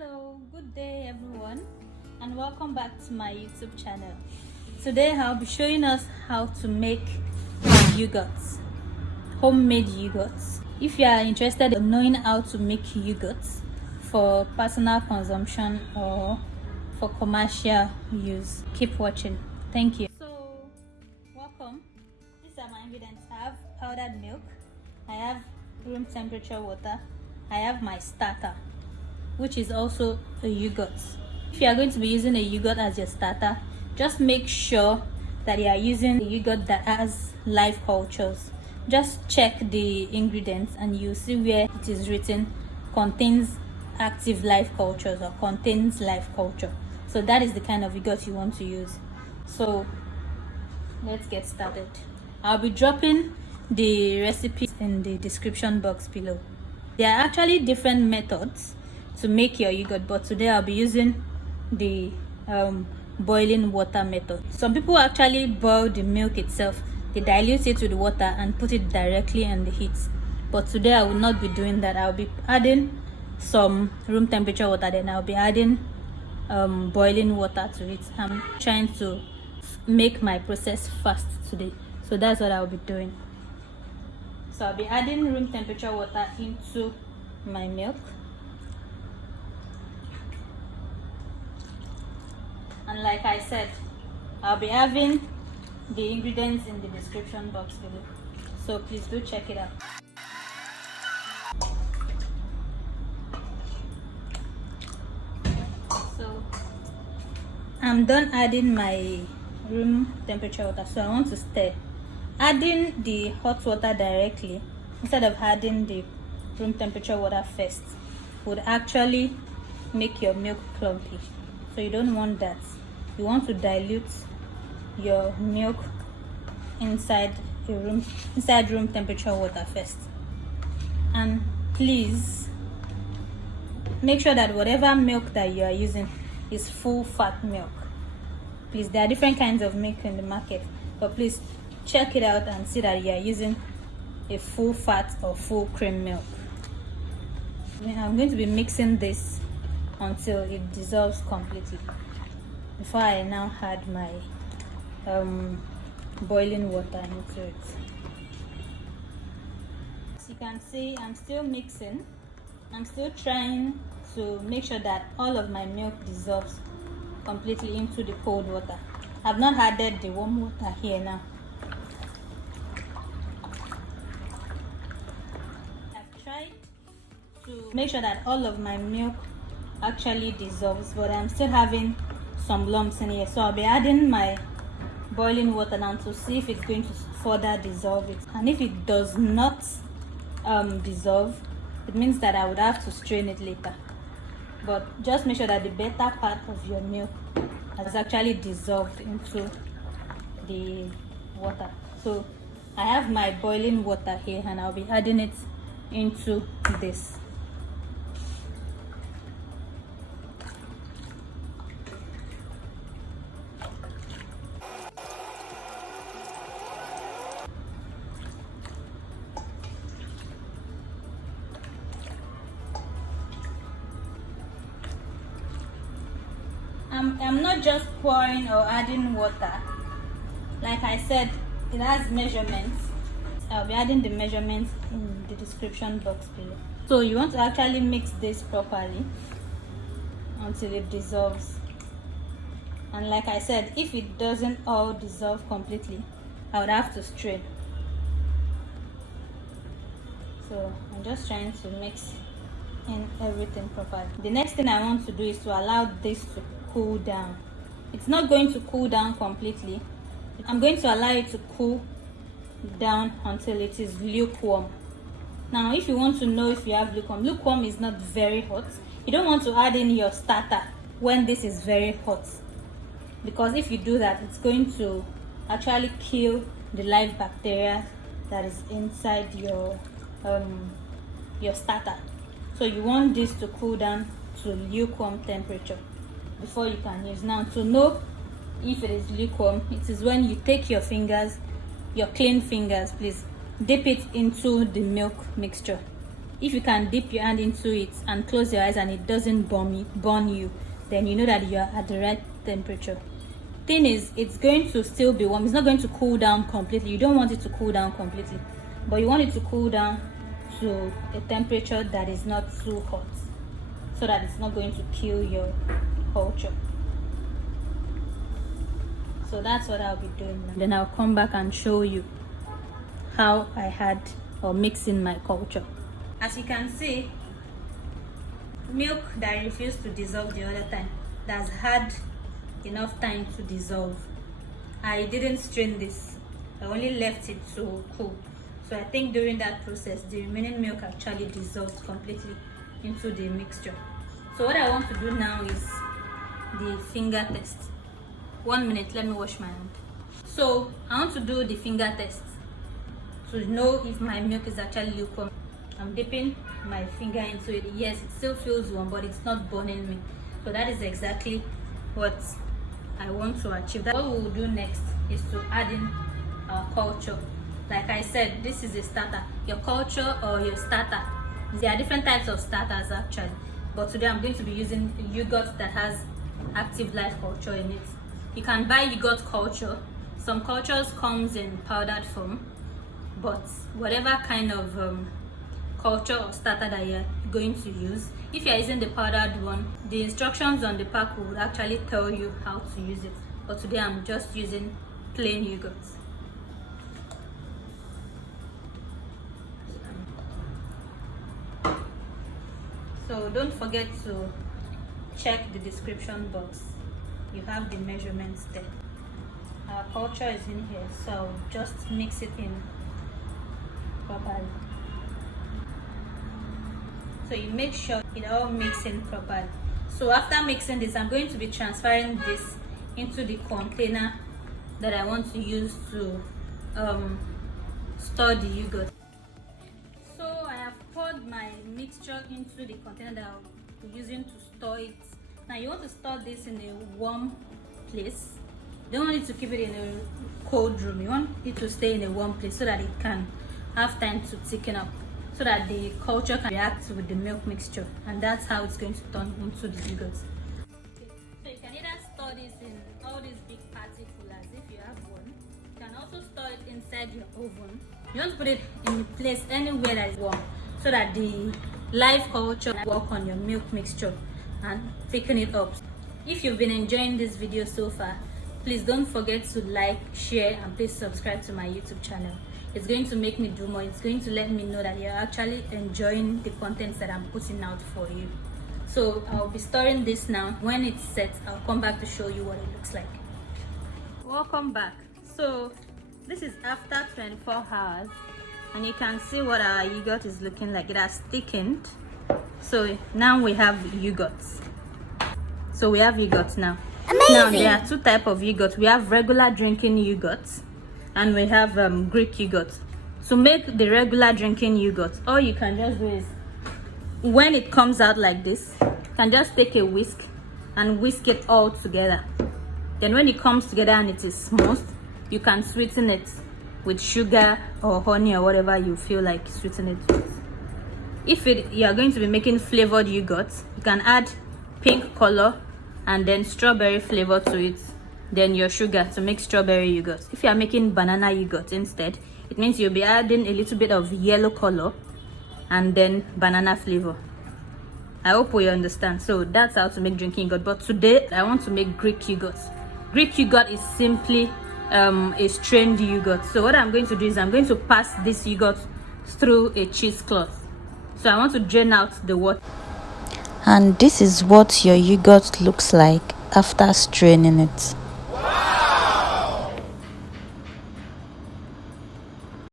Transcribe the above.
Hello, good day everyone, and welcome back to my YouTube channel. Today I'll be showing us how to make yogurts, homemade yogurts. If you are interested in knowing how to make yogurts for personal consumption or for commercial use, keep watching. Thank you. So, welcome. These are my ingredients. I have powdered milk, I have room temperature water, I have my starter, which is also a yogurt. If you are going to be using a yogurt as your starter, just make sure that you are using a yogurt that has live cultures. Just check the ingredients and you see where it is written contains active live cultures or contains live culture. So that is the kind of yogurt you want to use. So let's get started. I'll be dropping the recipes in the description box below. There are actually different methods to make your yogurt, but today I'll be using the boiling water method. Some people actually boil the milk itself, they dilute it with water and put it directly in the heat, but today I will not be doing that. I'll be adding some room temperature water, then I'll be adding boiling water to it. I'm trying to make my process fast today, so that's what I'll be doing. So I'll be adding room temperature water into my milk. And like I said, I'll be having the ingredients in the description box below, so please do check it out. So I'm done adding my room temperature water, so I want to stir. Adding the hot water directly instead of adding the room temperature water first would actually make your milk clumpy, so you don't want that. You want to dilute your milk inside room temperature water first. And please make sure that whatever milk that you are using is full fat milk. Please, there are different kinds of milk in the market, but please check it out and see that you are using a full fat or full cream milk. I'm going to be mixing this until it dissolves completely before I now add my boiling water into it. As you can see, I'm still mixing. I'm still trying to make sure that all of my milk dissolves completely into the cold water. I've not added the warm water here now. I've tried to make sure that all of my milk actually dissolves, but I'm still having some lumps in here, so I'll be adding my boiling water now to see if it's going to further dissolve it. And if it does not dissolve, it means that I would have to strain it later. But just make sure that the better part of your milk has actually dissolved into the water. So I have my boiling water here and I'll be adding it into this. I'm not just pouring or adding water. Like I said, it has measurements. I'll be adding the measurements in the description box below. So you want to actually mix this properly until it dissolves. And like I said, if it doesn't all dissolve completely, I would have to strain. So I'm just trying to mix in everything properly. The next thing I want to do is to allow this to cool down. It's not going to cool down completely. I'm going to allow it to cool down until it is lukewarm. Now if you want to know if you have lukewarm is not very hot. You don't want to add in your starter when this is very hot, because if you do that, it's going to actually kill the live bacteria that is inside your starter. So you want this to cool down to lukewarm temperature before you can use. Now to know if it is lukewarm, it is when you take your fingers, your clean fingers, please dip it into the milk mixture If you can dip your hand into it and close your eyes and it doesn't burn you, then you know that you are at the right temperature. Thing is, it's going to still be warm. It's not going to cool down completely. You don't want it to cool down completely, but you want it to cool down to a temperature that is not too hot, so that it's not going to kill your culture. So that's what I'll be doing now. Then I'll come back and show you how I had or mix in my culture. As you can see, milk that refused to dissolve the other time, that's had enough time to dissolve. I didn't strain this, I only left it to cool. So I think during that process, the remaining milk actually dissolved completely into the mixture. So what I want to do now is the finger test. 1 minute, let me wash my hand. So I want to do the finger test to know if my milk is actually lukewarm. I'm dipping my finger into it. Yes, it still feels warm, but it's not burning me. So that is exactly what I want to achieve. What we will do next is to add in our culture. Like I said, this is a starter. Your culture or your starter. There are different types of starters actually, but today I'm going to be using yogurt that has active life culture in it. You can buy yogurt culture. Some cultures comes in powdered form, but whatever kind of culture or starter that you're going to use, if you're using the powdered one, the instructions on the pack will actually tell you how to use it. But today I'm just using plain yogurt. So don't forget to check the description box. You have the measurements there. Our culture is in here, so just mix it in properly. So you make sure it all mixes in properly. So after mixing this, I'm going to be transferring this into the container that I want to use to store the yogurt. So I have poured my mixture into the container that I'll be using to store it. Now you want to store this in a warm place. You don't want it to keep it in a cold room. You want it to stay in a warm place so that it can have time to thicken up, so that the culture can react with the milk mixture, and that's how it's going to turn into the yogurt. Okay. So you can either store this in all these big party coolers if you have one. You can also store it inside your oven. You want to put it in a place anywhere that is warm, so that the live culture will work on your milk mixture and thicken it up. If you've been enjoying this video so far, please don't forget to like, share, and please subscribe to my YouTube channel. It's going to make me do more. It's going to let me know that you're actually enjoying the contents that I'm putting out for you. So I'll be storing this now. When it's set, I'll come back to show you what it looks like. Welcome back. So this is after 24 hours, and you can see what our yogurt is looking like. It has thickened. So now we have yogurts. So we have yogurt now. Amazing. Now there are two types of yogurt. We have regular drinking yogurt, and we have Greek yogurt. To make the regular drinking yogurt, all you can just do is, when it comes out like this, you can just take a whisk and whisk it all together. Then when it comes together and it is smooth, you can sweeten it with sugar or honey or whatever you feel like sweetening it with. If you are going to be making flavored yogurt, you can add pink color and then strawberry flavor to it, then your sugar to make strawberry yogurt. If you are making banana yogurt instead, it means you'll be adding a little bit of yellow color and then banana flavor. I hope we understand. So that's how to make drinking yogurt. But today I want to make Greek yogurt. Greek yogurt is simply a strained yogurt. So what I'm going to do is I'm going to pass this yogurt through a cheesecloth. So I want to drain out the water. And this is what your yogurt looks like after straining it.